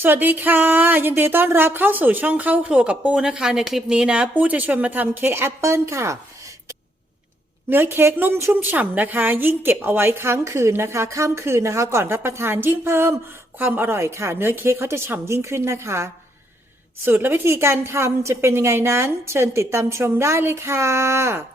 สวัสดีค่ะ ยินดีต้อนรับเข้าสู่ช่องเข้าครัวกับปูนะคะ ในคลิปนี้นะ ปูจะชวนมาทำเค้กแอปเปิลค่ะ เนื้อเค้กนุ่มชุ่มฉ่ำนะคะ ยิ่งเก็บเอาไว้ค้างคืนนะคะ ข้ามคืนนะคะ ก่อนรับประทานยิ่งเพิ่มความอร่อยค่ะ เนื้อเค้กเขาจะฉ่ำยิ่งขึ้นนะคะ สูตรและวิธีการทำจะเป็นยังไงนั้น เชิญติดตามชมได้เลยค่ะ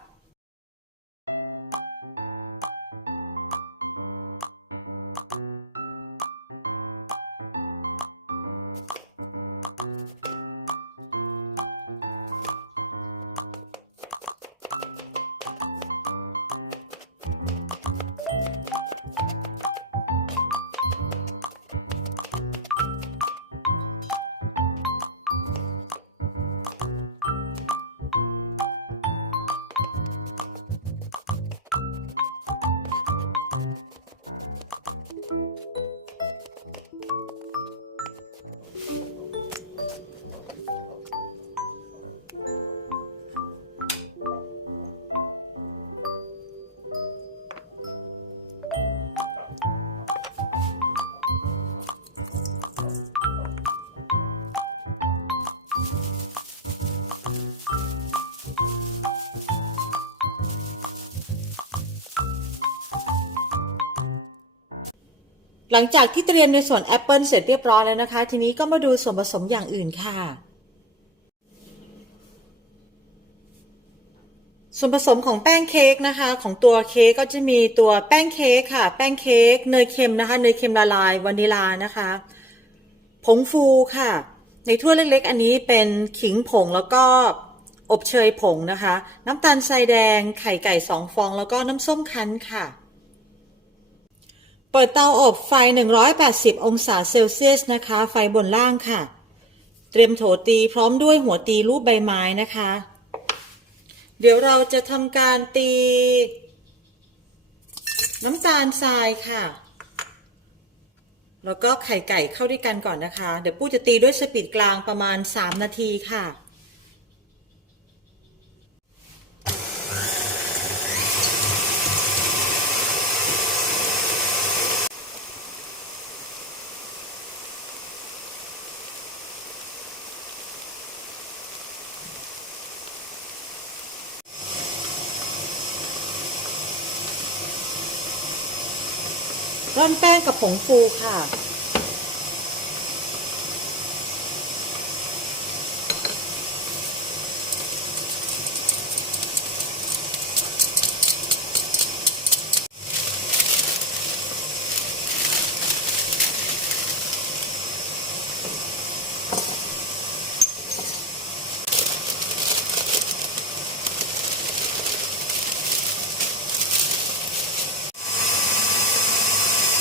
หลังจากที่เตรียมในส่วนแอปเปิลเสร็จเรียบร้อยแล้วนะคะ ทีนี้ก็มาดูส่วนผสมอย่างอื่นค่ะ ส่วนผสมของแป้งเค้กนะคะ ของตัวเค้กก็จะมีตัวแป้งเค้กค่ะ แป้งเค้กเนยเค็มนะคะ เนยเค็มละลายวานิลานะคะ ผงฟูค่ะ ในถ้วยเล็กๆ อันนี้เป็นขิงผงแล้วก็อบเชยผงนะคะ น้ำตาลทรายแดง ไข่ไก่สองฟอง แล้วก็น้ำส้มคั้นค่ะ เปิดเตาอบไฟ 180 องศาเซลเซียสนะคะ ไฟบนล่างค่ะ เตรียมโถตีพร้อมด้วยหัวตีรูปใบไม้นะคะ เดี๋ยวเราจะทำการตี น้ำตาลทรายค่ะ แล้วก็ไข่ไก่เข้าด้วยกันก่อนนะคะ เดี๋ยวปู้จะตีด้วยสปีดกลางประมาณ 3 นาทีค่ะ ร่อนแป้งกับผงฟูค่ะ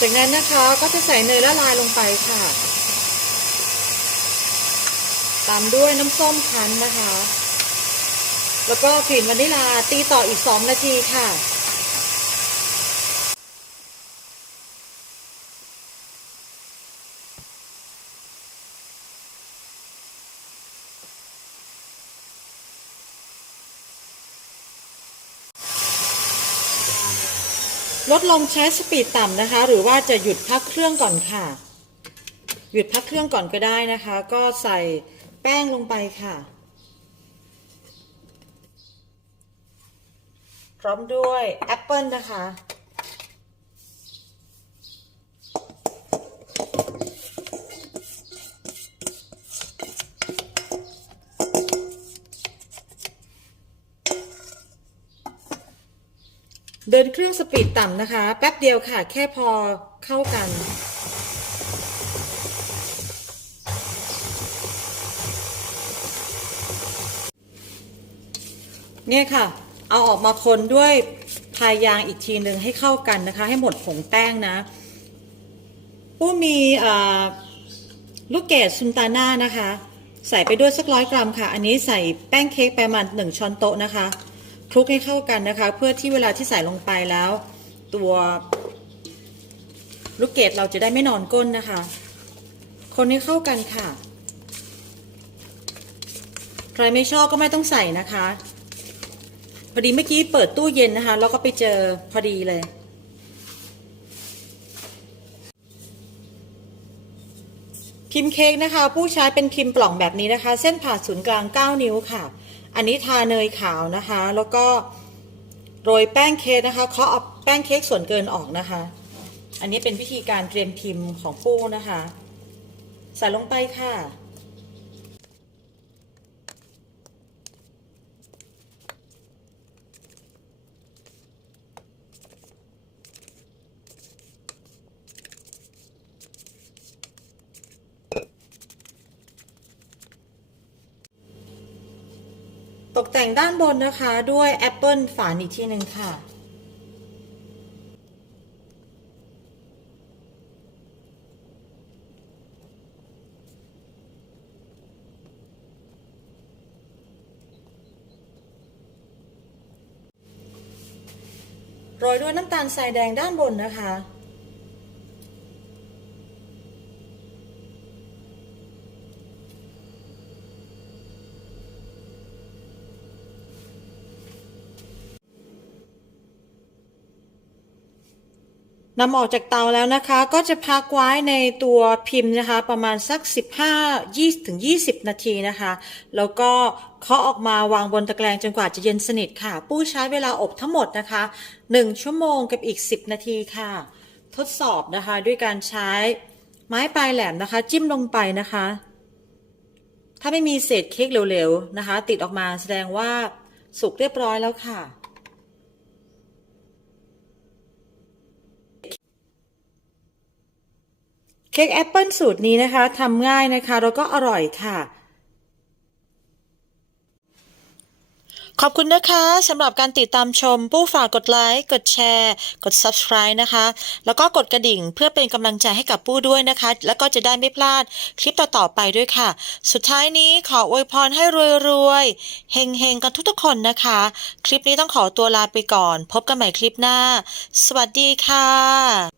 จากนั้นนะคะก็จะใส่เนยละลายลงไปค่ะ ตามด้วยน้ำส้มคั้นนะคะ แล้วก็กลิ่นวานิลาตีต่ออีก 2 นาทีค่ะ ลดลงใช้สปีดต่ำนะคะ หรือว่าจะหยุดพักเครื่องก่อนค่ะ หยุดพักเครื่องก่อนก็ได้นะคะ ก็ใส่แป้งลงไปค่ะ พร้อมด้วยแอปเปิลนะคะ ดินเครื่องสปีดต่ำนะคะ แป๊บเดียวค่ะ แค่พอเข้ากัน เนี่ยค่ะ เอาออกมาคนด้วยพายางอีกทีหนึ่งให้เข้ากันนะคะ ให้หมดผงแป้งนะปู้มีลูกเกดซุนตาน่านะคะ ใส่ไปด้วยสักร้อยกรัมค่ะ อันนี้ใส่แป้งเค้กปประมาณหนึ่งช้อนโต๊ะนะคะ คลุกให้เข้ากันนะคะ เพื่อที่เวลาที่ใส่ลงไปแล้ว ตัวลูกเกดเราจะได้ไม่นอนก้นนะคะ คนให้เข้ากันค่ะ ใครไม่ชอบก็ไม่ต้องใส่นะคะ พอดีเมื่อกี้เปิดตู้เย็นนะคะ แล้วก็ไปเจอพอดีเลย พิมพ์เค้กนะคะ ผู้ใช้เป็นพิมพ์ปล่องแบบนี้นะคะ เส้นผ่าศูนย์กลาง 9 นิ้วค่ะ อันนี้ทาเนยขาวนะคะ แล้วก็โรยแป้งเค้กนะคะเคาะเอาแป้งเค้กส่วนเกินออกนะคะ อันนี้เป็นวิธีการเตรียมพิมพ์ของปู้นะคะ ใส่ลงไปค่ะ ตก แต่งด้านบนนะคะด้วยแอปเปิลฝานอีกทีหนึ่งค่ะ โรยด้วยน้ำตาลทรายแดงด้านบนนะคะ นำออกจากเตาแล้วนะคะ ก็จะพักไว้ในตัวพิมพ์นะคะ ประมาณสัก 15 20ถึง 20 นาทีนะคะ แล้วก็เคาะออกมาวางบนตะแกรงจนกว่าจะเย็นสนิทค่ะปู้ใช้เวลาอบทั้งหมดนะคะ 1 ชั่วโมงกับอีก 10 นาทีค่ะ ทดสอบนะคะด้วยการใช้ไม้ปลายแหลมนะคะ จิ้มลงไปนะคะ ถ้าไม่มีเศษเค้กเหลวๆนะคะ ติดออกมาแสดงว่าสุกเรียบร้อยแล้วค่ะ เค้กแอปเปิลสูตรนี้นะคะทำง่ายนะคะ แล้วก็อร่อยค่ะ ขอบคุณนะคะสำหรับการติดตามชม ผู้ฝากกดไลค์ กดแชร์ กด subscribe นะคะ แล้วก็กดกระดิ่งเพื่อเป็นกำลังใจให้กับปู้ด้วยนะคะ แล้วก็จะได้ไม่พลาดคลิปต่อๆไปด้วยค่ะ สุดท้ายนี้ขออวยพรให้รวยๆเฮงๆกันทุกๆคนนะคะ คลิปนี้ต้องขอตัวลาไปก่อน พบกันใหม่คลิปหน้า สวัสดีค่ะ